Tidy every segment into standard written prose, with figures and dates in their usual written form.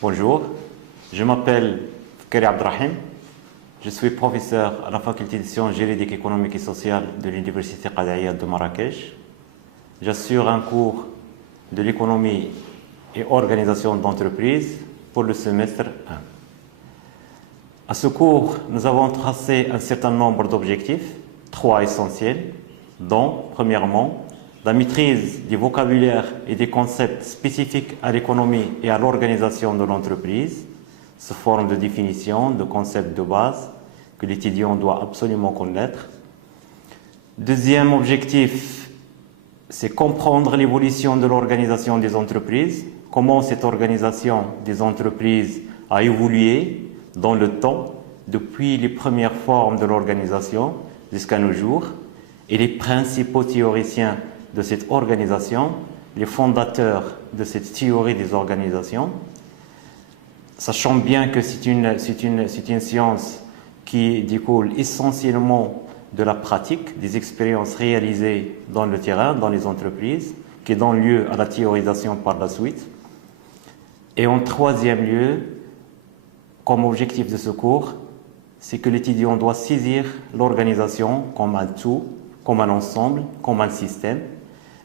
Bonjour, je m'appelle Fkari Abdrahim. Je suis professeur à la faculté de sciences juridiques, économiques et sociales de l'Université Qada'iyya de Marrakech. J'assure un cours de l'économie et organisation d'entreprise pour le semestre 1. À ce cours, nous avons tracé un certain nombre d'objectifs, 3 essentiels, dont, premièrement, la maîtrise du vocabulaire et des concepts spécifiques à l'économie et à l'organisation de l'entreprise, sous forme de définition, de concepts de base que l'étudiant doit absolument connaître. Deuxième objectif, c'est comprendre l'évolution de l'organisation des entreprises, comment cette organisation des entreprises a évolué dans le temps, depuis les premières formes de l'organisation jusqu'à nos jours, et les principaux théoriciens de cette organisation, les fondateurs de cette théorie des organisations, sachant bien que c'est une science qui découle essentiellement de la pratique, des expériences réalisées dans le terrain, dans les entreprises, qui donnent lieu à la théorisation par la suite. Et en troisième lieu, comme objectif de ce cours, c'est que l'étudiant doit saisir l'organisation comme un tout, comme un ensemble, comme un système,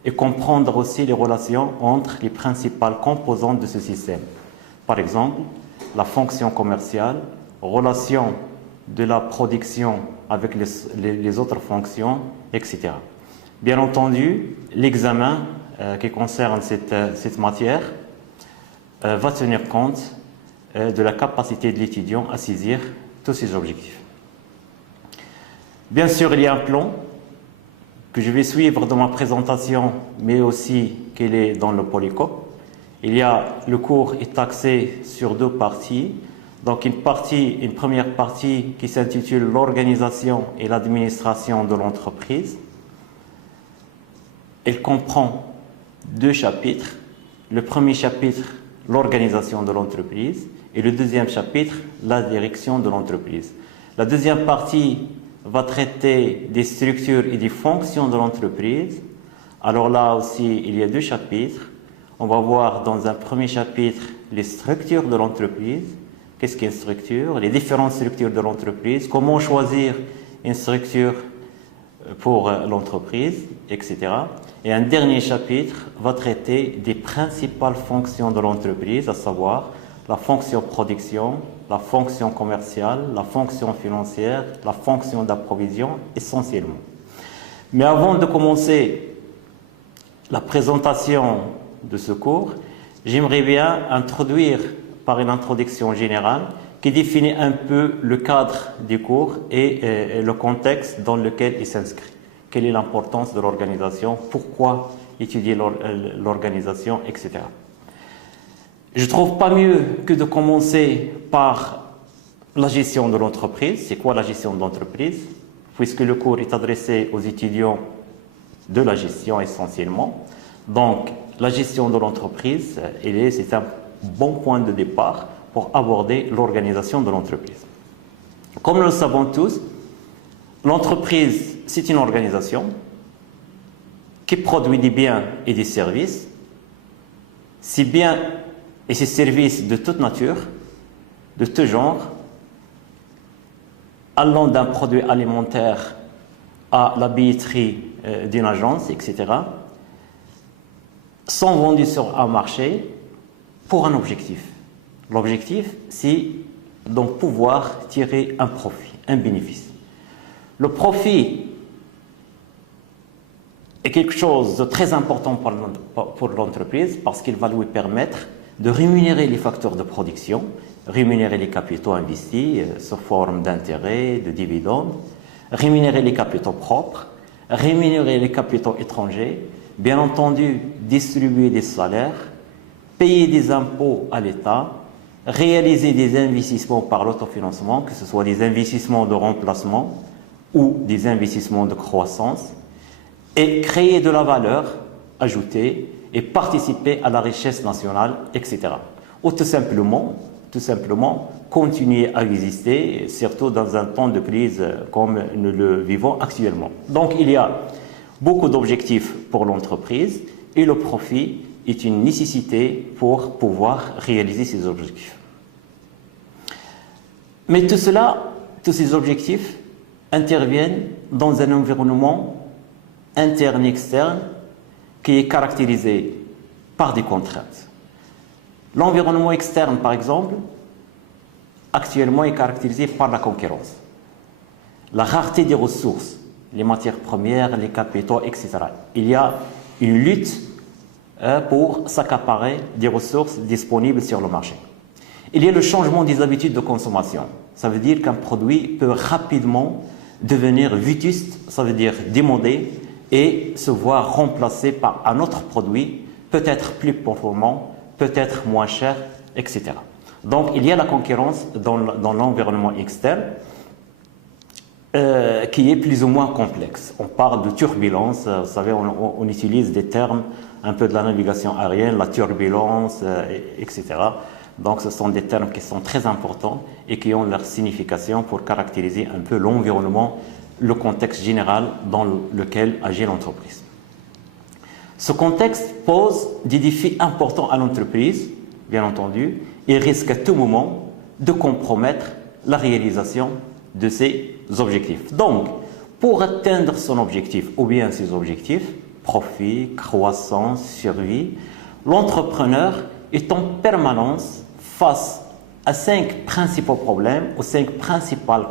et comprendre aussi les relations entre les principales composantes de ce système. Par exemple, la fonction commerciale, relation de la production avec les autres fonctions, etc. Bien entendu, l'examen qui concerne cette matière va tenir compte de la capacité de l'étudiant à saisir tous ces objectifs. Bien sûr, il y a un plan que je vais suivre dans ma présentation, mais aussi qu'il est dans le Polycope. Le cours est axé sur deux parties. Donc une première partie qui s'intitule l'organisation et l'administration de l'entreprise. Elle comprend deux chapitres. Le premier chapitre, l'organisation de l'entreprise, et le deuxième chapitre, la direction de l'entreprise. La deuxième partie va traiter des structures et des fonctions de l'entreprise. Alors là aussi, il y a deux chapitres. On va voir dans un premier chapitre les structures de l'entreprise. Qu'est-ce qu'une structure? Les différentes structures de l'entreprise. Comment choisir une structure pour l'entreprise, etc. Et un dernier chapitre va traiter des principales fonctions de l'entreprise, à savoir la fonction production, la fonction commerciale, la fonction financière, la fonction d'approvision, essentiellement. Mais avant de commencer la présentation de ce cours, j'aimerais bien introduire par une introduction générale qui définit un peu le cadre du cours et le contexte dans lequel il s'inscrit. Quelle est l'importance de l'organisation, pourquoi étudier l'organisation, etc. Je ne trouve pas mieux que de commencer par la gestion de l'entreprise. C'est quoi la gestion de l'entreprise? Puisque le cours est adressé aux étudiants de la gestion essentiellement. Donc, la gestion de l'entreprise, c'est un bon point de départ pour aborder l'organisation de l'entreprise. Comme nous le savons tous, l'entreprise, c'est une organisation qui produit des biens et des services. Ces biens et ces services de toute nature, de tout genre, allant d'un produit alimentaire à la billetterie d'une agence, etc., sont vendus sur un marché pour un objectif. L'objectif, c'est donc pouvoir tirer un profit, un bénéfice. Le profit est quelque chose de très important pour l'entreprise parce qu'il va lui permettre de rémunérer les facteurs de production, rémunérer les capitaux investis sous forme d'intérêts, de dividendes, rémunérer les capitaux propres, rémunérer les capitaux étrangers, bien entendu distribuer des salaires, payer des impôts à l'État, réaliser des investissements par l'autofinancement, que ce soit des investissements de remplacement ou des investissements de croissance, et créer de la valeur ajoutée et participer à la richesse nationale, etc. Ou tout simplement continuer à exister, surtout dans un temps de crise comme nous le vivons actuellement. Donc il y a beaucoup d'objectifs pour l'entreprise et le profit est une nécessité pour pouvoir réaliser ces objectifs. Mais tout cela, tous ces objectifs interviennent dans un environnement interne et externe qui est caractérisé par des contraintes. L'environnement externe, par exemple, actuellement est caractérisé par la concurrence, la rareté des ressources, les matières premières, les capitaux, etc. Il y a une lutte pour s'accaparer des ressources disponibles sur le marché. Il y a le changement des habitudes de consommation. Ça veut dire qu'un produit peut rapidement devenir vétuste, ça veut dire démodé, et se voir remplacé par un autre produit, peut-être plus performant, peut-être moins cher, etc. Donc il y a la concurrence dans l'environnement externe qui est plus ou moins complexe. On parle de turbulence, vous savez, on utilise des termes un peu de la navigation aérienne, la turbulence, etc. Donc ce sont des termes qui sont très importants et qui ont leur signification pour caractériser un peu l'environnement, le contexte général dans lequel agit l'entreprise. Ce contexte pose des défis importants à l'entreprise, bien entendu, et risque à tout moment de compromettre la réalisation de ses objectifs. Donc, pour atteindre son objectif, ou bien ses objectifs, profit, croissance, survie, l'entrepreneur est en permanence face à 5 principaux problèmes ou 5 principales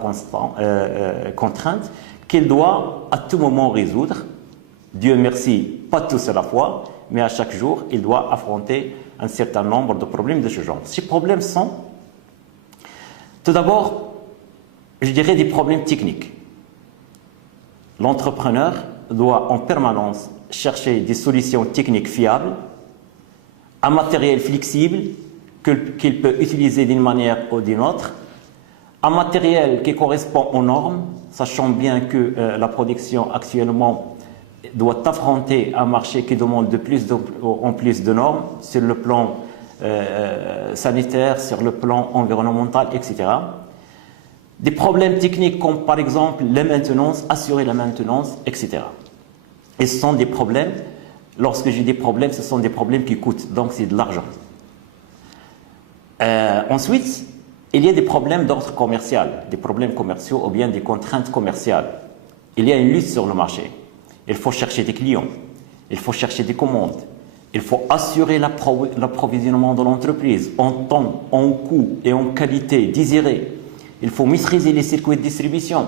contraintes qu'il doit à tout moment résoudre. Dieu merci, pas tous à la fois, mais à chaque jour, il doit affronter un certain nombre de problèmes de ce genre. Ces problèmes sont, tout d'abord, je dirais des problèmes techniques. L'entrepreneur doit en permanence chercher des solutions techniques fiables, un matériel flexible qu'il peut utiliser d'une manière ou d'une autre, un matériel qui correspond aux normes, sachant bien que la production actuellement doit affronter un marché qui demande de plus en plus de normes sur le plan sanitaire, sur le plan environnemental, etc. Des problèmes techniques comme par exemple la maintenance, assurer la maintenance, etc. Et ce sont des problèmes, lorsque j'ai des problèmes, ce sont des problèmes qui coûtent, donc c'est de l'argent. Ensuite, il y a des problèmes d'ordre commercial, des problèmes commerciaux ou bien des contraintes commerciales. Il y a une lutte sur le marché. Il faut chercher des clients, il faut chercher des commandes, il faut assurer l'approvisionnement de l'entreprise en temps, en coût et en qualité désirée. Il faut maîtriser les circuits de distribution.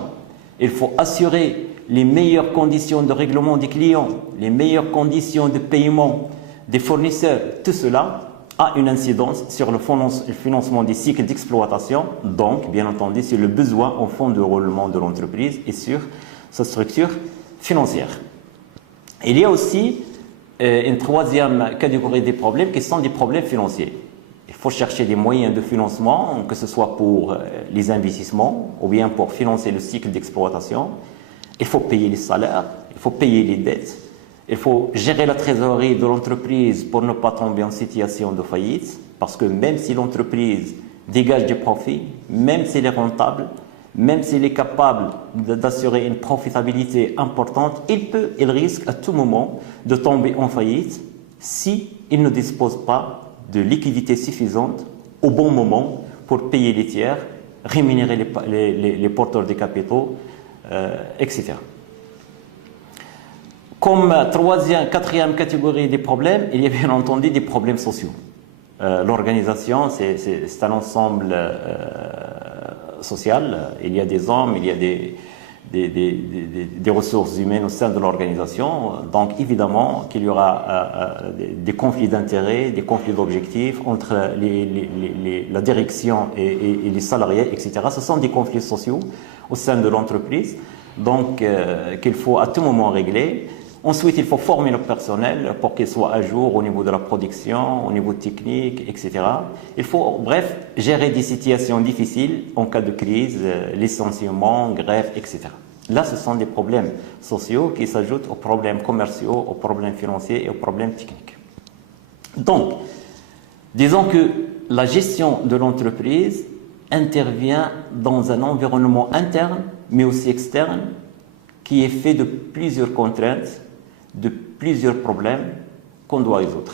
Il faut assurer les meilleures conditions de règlement des clients, les meilleures conditions de paiement des fournisseurs. Tout cela a une incidence sur le financement des cycles d'exploitation, donc bien entendu sur le besoin en fonds de roulement de l'entreprise et sur sa structure financière. Il y a aussi une troisième catégorie des problèmes qui sont des problèmes financiers. Il faut chercher des moyens de financement, que ce soit pour les investissements ou bien pour financer le cycle d'exploitation. Il faut payer les salaires, il faut payer les dettes, il faut gérer la trésorerie de l'entreprise pour ne pas tomber en situation de faillite, parce que même si l'entreprise dégage du profit, même s'il est rentable, même s'il est capable d'assurer une profitabilité importante, il risque à tout moment de tomber en faillite s'il ne dispose pas de liquidité suffisante au bon moment pour payer les tiers, rémunérer les porteurs des capitaux, etc. Comme quatrième catégorie des problèmes, il y a bien entendu des problèmes sociaux. L'organisation, c'est un ensemble social. Il y a des hommes, il y a des ressources humaines au sein de l'organisation. Donc évidemment qu'il y aura des conflits d'intérêts, des conflits d'objectifs entre la direction et les salariés, etc. Ce sont des conflits sociaux au sein de l'entreprise, donc qu'il faut à tout moment régler. Ensuite, il faut former le personnel pour qu'il soit à jour au niveau de la production, au niveau technique, etc. Il faut, bref, gérer des situations difficiles en cas de crise, licenciement, grève, etc. Là, ce sont des problèmes sociaux qui s'ajoutent aux problèmes commerciaux, aux problèmes financiers et aux problèmes techniques. Donc, disons que la gestion de l'entreprise intervient dans un environnement interne, mais aussi externe, qui est fait de plusieurs contraintes, de plusieurs problèmes qu'on doit résoudre.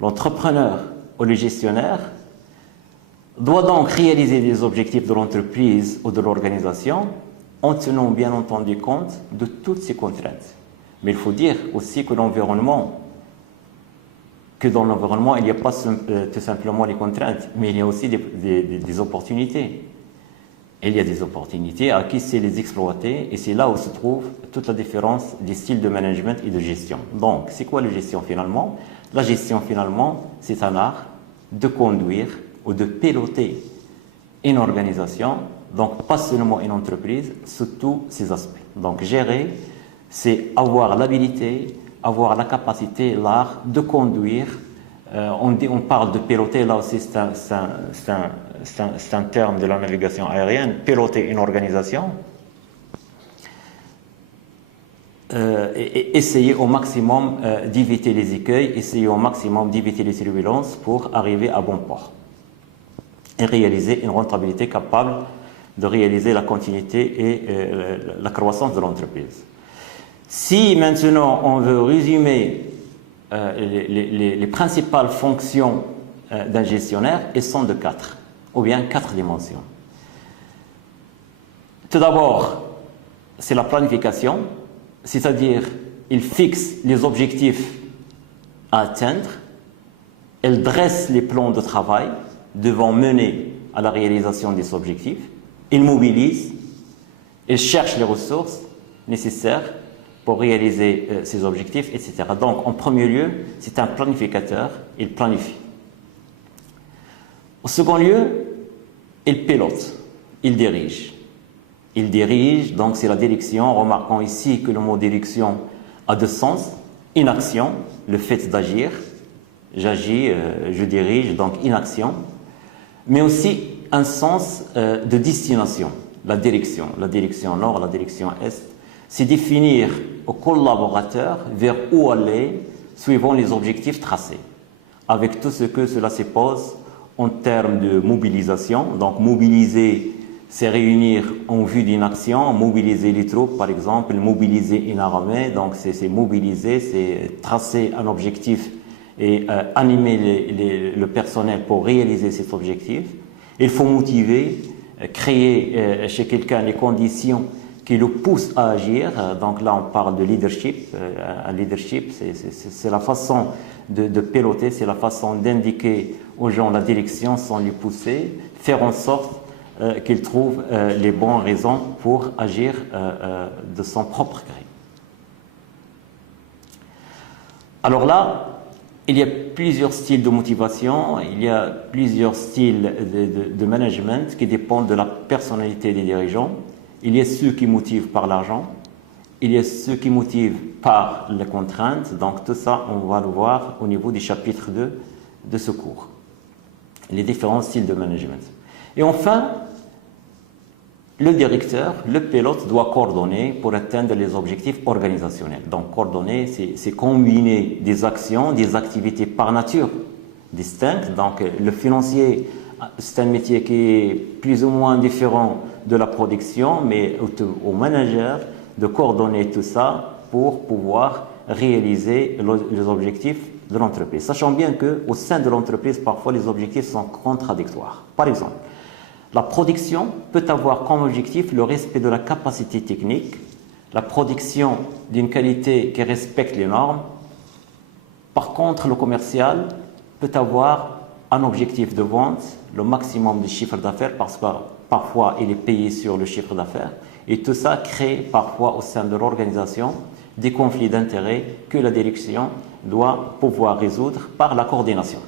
L'entrepreneur ou le gestionnaire doit donc réaliser les objectifs de l'entreprise ou de l'organisation en tenant bien entendu compte de toutes ces contraintes. Mais il faut dire aussi que dans l'environnement, il n'y a pas tout simplement les contraintes, mais il y a aussi des opportunités. Il y a des opportunités à qui c'est les exploiter, et c'est là où se trouve toute la différence des styles de management et de gestion. Donc, c'est quoi la gestion finalement? La gestion finalement, c'est un art de conduire ou de piloter une organisation, donc pas seulement une entreprise, sous tous ses aspects. Donc, gérer, c'est avoir l'habilité, avoir la capacité, l'art de conduire. On parle de piloter, là aussi c'est un terme de la navigation aérienne, piloter une organisation, et essayer au maximum d'éviter les écueils, essayer au maximum d'éviter les turbulences pour arriver à bon port et réaliser une rentabilité capable de réaliser la continuité et la croissance de l'entreprise. Si maintenant on veut résumer les principales fonctions d'un gestionnaire, elles sont de 4, ou bien 4 dimensions. Tout d'abord, c'est la planification, c'est-à-dire il fixe les objectifs à atteindre, il dresse les plans de travail devant mener à la réalisation des objectifs, il mobilise, il cherche les ressources nécessaires pour réaliser ces objectifs, etc. Donc, en premier lieu, c'est un planificateur, il planifie. Au second lieu, il pilote, il dirige. Il dirige, donc c'est la direction. Remarquons ici que le mot direction a deux sens. Inaction, le fait d'agir. J'agis, je dirige, donc inaction. Mais aussi un sens de destination, la direction nord, la direction est. C'est définir aux collaborateurs vers où aller suivant les objectifs tracés, avec tout ce que cela suppose en termes de mobilisation. Donc mobiliser, c'est réunir en vue d'une action, mobiliser les troupes par exemple, mobiliser une armée, donc c'est mobiliser, c'est tracer un objectif et animer le personnel pour réaliser cet objectif. Il faut motiver, créer chez quelqu'un les conditions qui le poussent à agir. Donc là, on parle de leadership. Un leadership, c'est la façon de piloter, c'est la façon d'indiquer aux gens la direction sans les pousser, faire en sorte qu'ils trouvent les bonnes raisons pour agir de son propre gré. Alors là, il y a plusieurs styles de motivation, il y a plusieurs styles de management qui dépendent de la personnalité des dirigeants. Il y a ceux qui motivent par l'argent, il y a ceux qui motivent par les contraintes. Donc tout ça, on va le voir au niveau du chapitre 2 de ce cours. Les différents styles de management. Et enfin, le directeur, le pilote doit coordonner pour atteindre les objectifs organisationnels. Donc coordonner, c'est combiner des actions, des activités par nature distinctes. Donc le financier, c'est un métier qui est plus ou moins différent de la production, mais au manager de coordonner tout ça pour pouvoir réaliser les objectifs de l'entreprise. Sachant bien qu'au sein de l'entreprise, parfois les objectifs sont contradictoires. Par exemple, la production peut avoir comme objectif le respect de la capacité technique, la production d'une qualité qui respecte les normes. Par contre, le commercial peut avoir un objectif de vente, le maximum de chiffre d'affaires, parce que parfois il est payé sur le chiffre d'affaires. Et tout ça crée parfois au sein de l'organisation des conflits d'intérêts que la direction doit pouvoir résoudre par la coordination.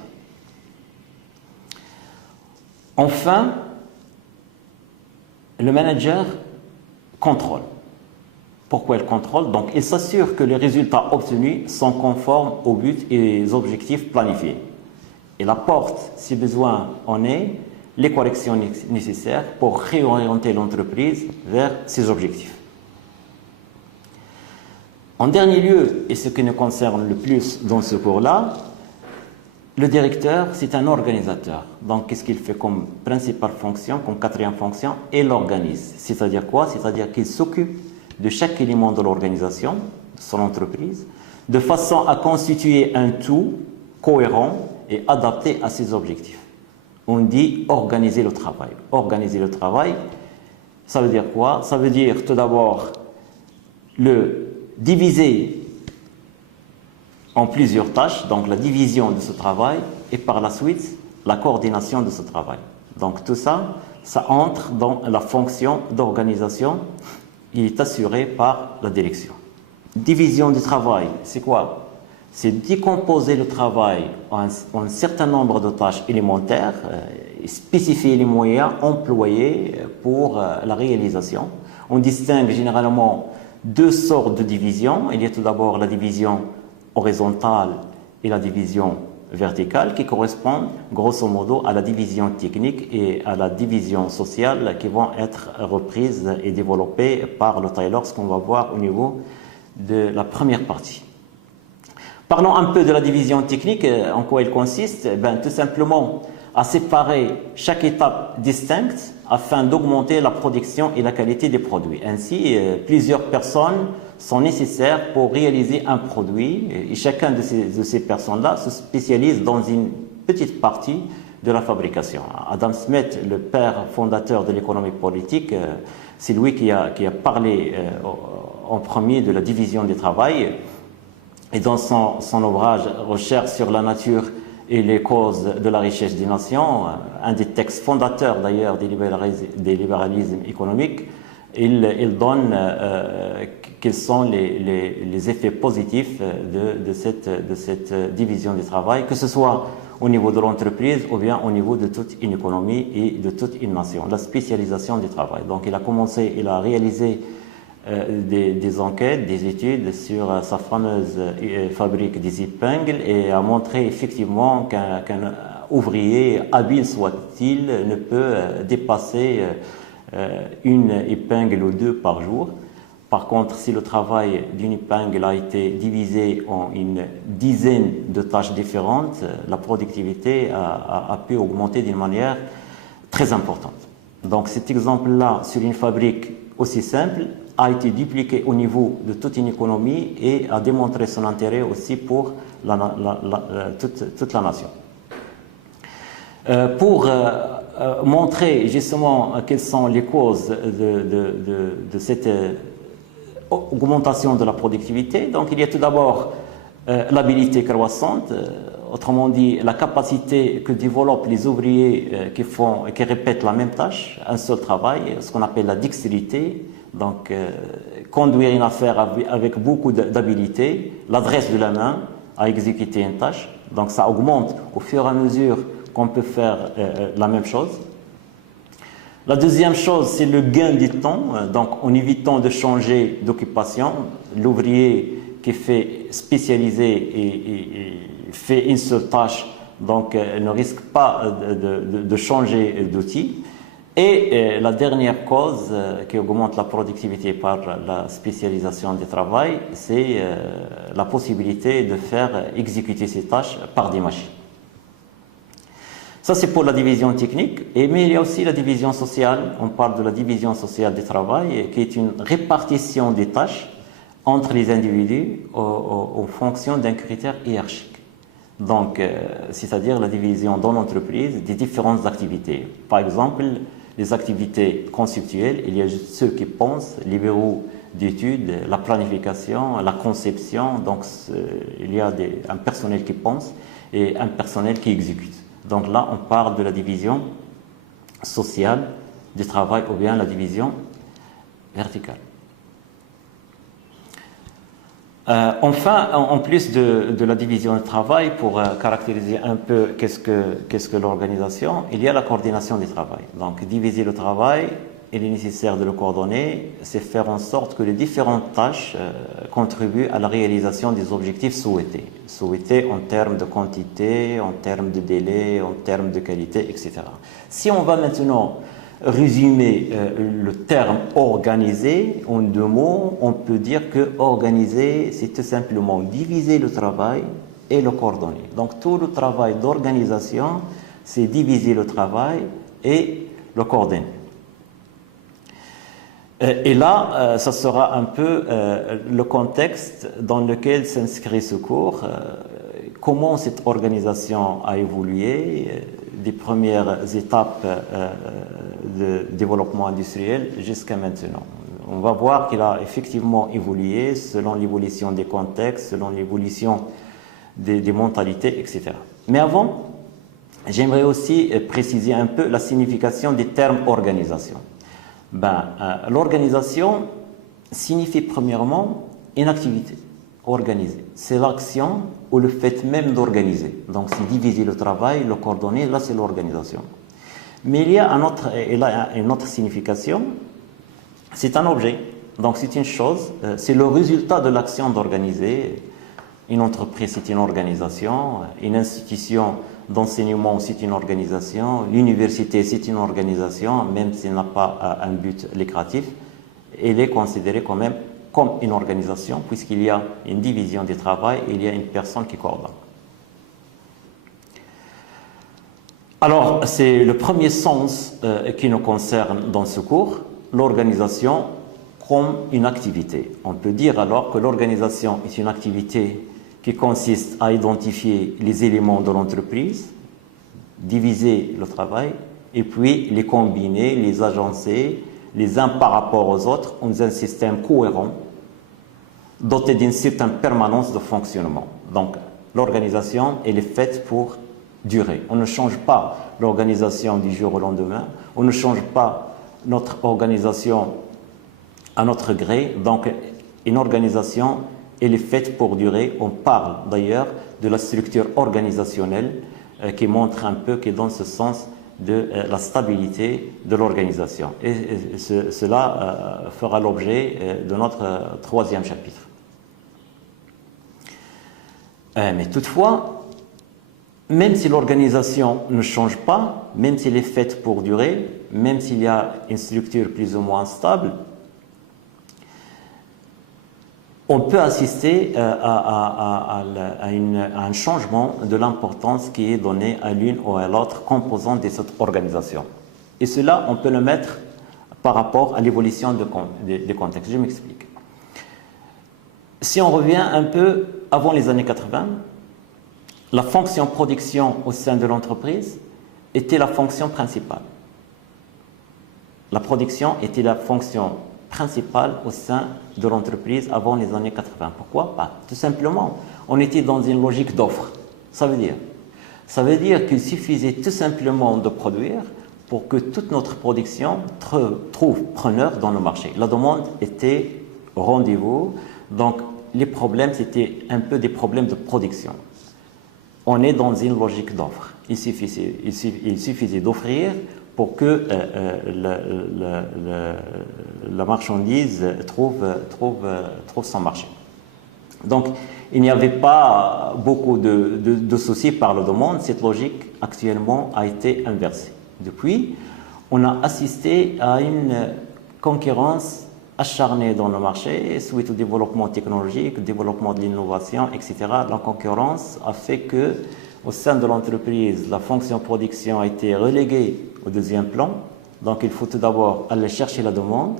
Enfin, le manager contrôle. Pourquoi il contrôle? Donc, il s'assure que les résultats obtenus sont conformes aux buts et aux objectifs planifiés. Il apporte, si besoin en est, les corrections nécessaires pour réorienter l'entreprise vers ses objectifs. En dernier lieu, et ce qui nous concerne le plus dans ce cours-là, le directeur, c'est un organisateur. Donc, qu'est-ce qu'il fait comme principale fonction, comme quatrième fonction? Il organise. C'est-à-dire quoi? C'est-à-dire qu'il s'occupe de chaque élément de l'organisation, de son entreprise, de façon à constituer un tout cohérent et adapté à ses objectifs. On dit organiser le travail. Organiser le travail, ça veut dire quoi? Ça veut dire tout d'abord le diviser en plusieurs tâches, donc la division de ce travail, et par la suite la coordination de ce travail. Donc tout ça, ça entre dans la fonction d'organisation. Il est assuré par la direction. Division du travail, c'est quoi? C'est décomposer le travail en un certain nombre de tâches élémentaires, spécifier les moyens employés pour la réalisation. On distingue généralement deux sortes de divisions. Il y a tout d'abord la division horizontale et la division verticale qui correspondent grosso modo à la division technique et à la division sociale qui vont être reprises et développées par le Taylor, ce qu'on va voir au niveau de la première partie. Parlons un peu de la division technique, en quoi elle consiste. Tout simplement à séparer chaque étape distincte afin d'augmenter la production et la qualité des produits. Ainsi, plusieurs personnes sont nécessaires pour réaliser un produit et chacun de ces personnes-là se spécialise dans une petite partie de la fabrication. Adam Smith, le père fondateur de l'économie politique, c'est lui qui a parlé en premier de la division du travail. Et dans son ouvrage « Recherche sur la nature et les causes de la richesse des nations », un des textes fondateurs d'ailleurs des libéralismes économiques, il donne quels sont les effets positifs de cette division du travail, que ce soit au niveau de l'entreprise ou bien au niveau de toute une économie et de toute une nation. La spécialisation du travail. Donc il a réalisé des enquêtes, des études sur sa fameuse fabrique des épingles et a montré effectivement qu'un ouvrier, habile soit-il, ne peut dépasser une épingle ou deux par jour. Par contre, si le travail d'une épingle a été divisé en une dizaine de tâches différentes, la productivité a pu augmenter d'une manière très importante. Donc cet exemple-là, sur une fabrique aussi simple, a été dupliqué au niveau de toute une économie et a démontré son intérêt aussi pour toute la nation. Pour montrer justement quelles sont les causes de cette augmentation de la productivité, donc il y a tout d'abord l'habilité croissante, autrement dit la capacité que développent les ouvriers qui répètent la même tâche, un seul travail, ce qu'on appelle la dextérité. Donc, conduire une affaire avec beaucoup d'habilité, l'adresse de la main à exécuter une tâche. Donc, ça augmente au fur et à mesure qu'on peut faire la même chose. La deuxième chose, c'est le gain du temps. Donc, en évitant de changer d'occupation, l'ouvrier qui fait spécialiser et fait une seule tâche, donc ne risque pas de changer d'outil. Et la dernière cause qui augmente la productivité par la spécialisation du travail, c'est la possibilité de faire exécuter ces tâches par des machines. Ça, c'est pour la division technique, mais il y a aussi la division sociale. On parle de la division sociale du travail, qui est une répartition des tâches entre les individus en fonction d'un critère hiérarchique. Donc, c'est-à-dire la division dans l'entreprise des différentes activités. Par exemple, les activités conceptuelles, il y a ceux qui pensent, les bureaux d'études, la planification, la conception. Donc, il y a un personnel qui pense et un personnel qui exécute. Donc là, on parle de la division sociale du travail ou bien la division verticale. Enfin, en plus de la division du travail, pour caractériser un peu qu'est-ce que l'organisation, il y a la coordination du travail. Donc, diviser le travail, il est nécessaire de le coordonner, c'est faire en sorte que les différentes tâches contribuent à la réalisation des objectifs souhaités. Souhaités en termes de quantité, en termes de délai, en termes de qualité, etc. Si on va maintenant résumer le terme organisé en deux mots, on peut dire que organiser, c'est tout simplement diviser le travail et le coordonner. Donc tout le travail d'organisation, c'est diviser le travail et le coordonner. Et là, ça sera un peu le contexte dans lequel s'inscrit ce cours. comment cette organisation a évolué, des premières étapes de développement industriel jusqu'à maintenant. On va voir qu'il a effectivement évolué selon l'évolution des contextes, selon l'évolution des mentalités, etc. Mais avant, j'aimerais aussi préciser un peu la signification des termes organisation. L'organisation signifie premièrement une activité organisée. C'est l'action ou le fait même d'organiser. Donc c'est diviser le travail, le coordonner, là c'est l'organisation. Mais il y a une autre signification, c'est un objet. Donc c'est une chose, c'est le résultat de l'action d'organiser. Une entreprise c'est une organisation, une institution d'enseignement c'est une organisation, l'université c'est une organisation, même s'il n'a pas un but lucratif, elle est considérée quand même comme une organisation, puisqu'il y a une division du travail et il y a une personne qui coordonne. Alors, c'est le premier sens qui nous concerne dans ce cours, l'organisation comme une activité. On peut dire alors que l'organisation est une activité qui consiste à identifier les éléments de l'entreprise, diviser le travail, et puis les combiner, les agencer, les uns par rapport aux autres, dans un système cohérent, doté d'une certaine permanence de fonctionnement. Donc, l'organisation, elle est faite pour durer. On ne change pas l'organisation du jour au lendemain, on ne change pas notre organisation à notre gré. Donc, une organisation, elle est faite pour durer. On parle d'ailleurs de la structure organisationnelle qui montre un peu, qui est dans ce sens de la stabilité de l'organisation. Et cela fera l'objet de notre troisième chapitre. Mais toutefois, même si l'organisation ne change pas, même si elle est faite pour durer, même s'il y a une structure plus ou moins stable, on peut assister à un changement de l'importance qui est donnée à l'une ou à l'autre composante de cette organisation. Et cela, on peut le mettre par rapport à l'évolution des contextes. Je m'explique. Si on revient un peu avant les années 80, la fonction production au sein de l'entreprise était la fonction principale. La production était la fonction principale au sein de l'entreprise avant les années 80. Pourquoi pas? Tout simplement, on était dans une logique d'offre. Ça veut dire qu'il suffisait tout simplement de produire pour que toute notre production trouve preneur dans le marché. La demande était au rendez-vous, donc les problèmes, c'était un peu des problèmes de production. On est dans une logique d'offre. Il suffisait d'offrir pour que la marchandise trouve son marché. Donc, il n'y avait pas beaucoup de soucis par la demande. Cette logique, actuellement, a été inversée. Depuis, on a assisté à une concurrence acharnée dans le marché, suite au développement technologique, au développement de l'innovation, etc. La concurrence a fait que, au sein de l'entreprise, la fonction production a été reléguée au deuxième plan. Donc, il faut tout d'abord aller chercher la demande,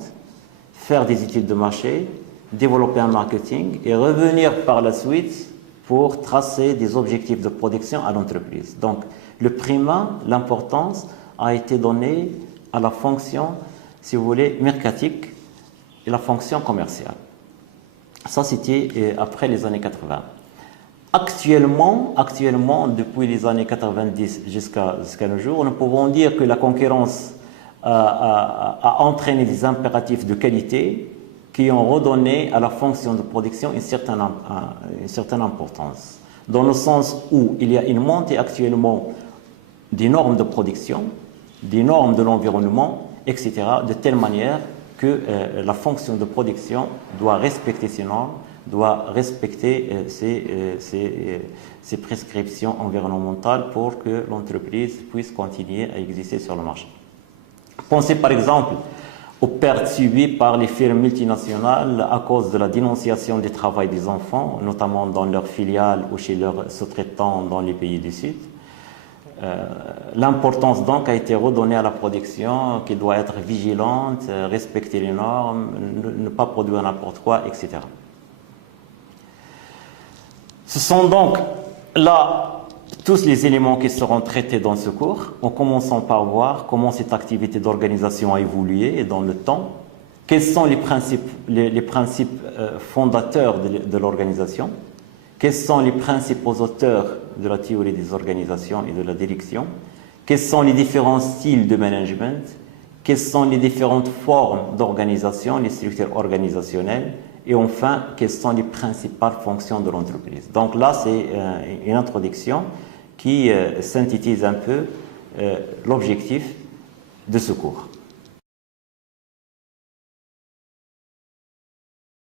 faire des études de marché, développer un marketing et revenir par la suite pour tracer des objectifs de production à l'entreprise. Donc, le primat, l'importance a été donnée à la fonction, si vous voulez, mercatique et la fonction commerciale. Ça, c'était après les années 80. Actuellement, depuis les années 90 jusqu'à nos jours, nous pouvons dire que la concurrence a entraîné des impératifs de qualité qui ont redonné à la fonction de production une certaine importance. Dans le sens où il y a une montée actuellement des normes de production, des normes de l'environnement, etc., de telle manière que la fonction de production doit respecter ces normes, doit respecter ces prescriptions environnementales pour que l'entreprise puisse continuer à exister sur le marché. Pensez par exemple aux pertes subies par les firmes multinationales à cause de la dénonciation du travail des enfants, notamment dans leurs filiales ou chez leurs sous-traitants dans les pays du Sud. L'importance donc a été redonnée à la production, qui doit être vigilante, respecter les normes, ne pas produire n'importe quoi, etc. Ce sont donc là, tous les éléments qui seront traités dans ce cours, en commençant par voir comment cette activité d'organisation a évolué dans le temps, quels sont les principes fondateurs de l'organisation, quels sont les principaux auteurs de la théorie des organisations et de la direction, quels sont les différents styles de management, quelles sont les différentes formes d'organisation, les structures organisationnelles, et enfin, quelles sont les principales fonctions de l'entreprise. Donc là, c'est une introduction qui synthétise un peu l'objectif de ce cours.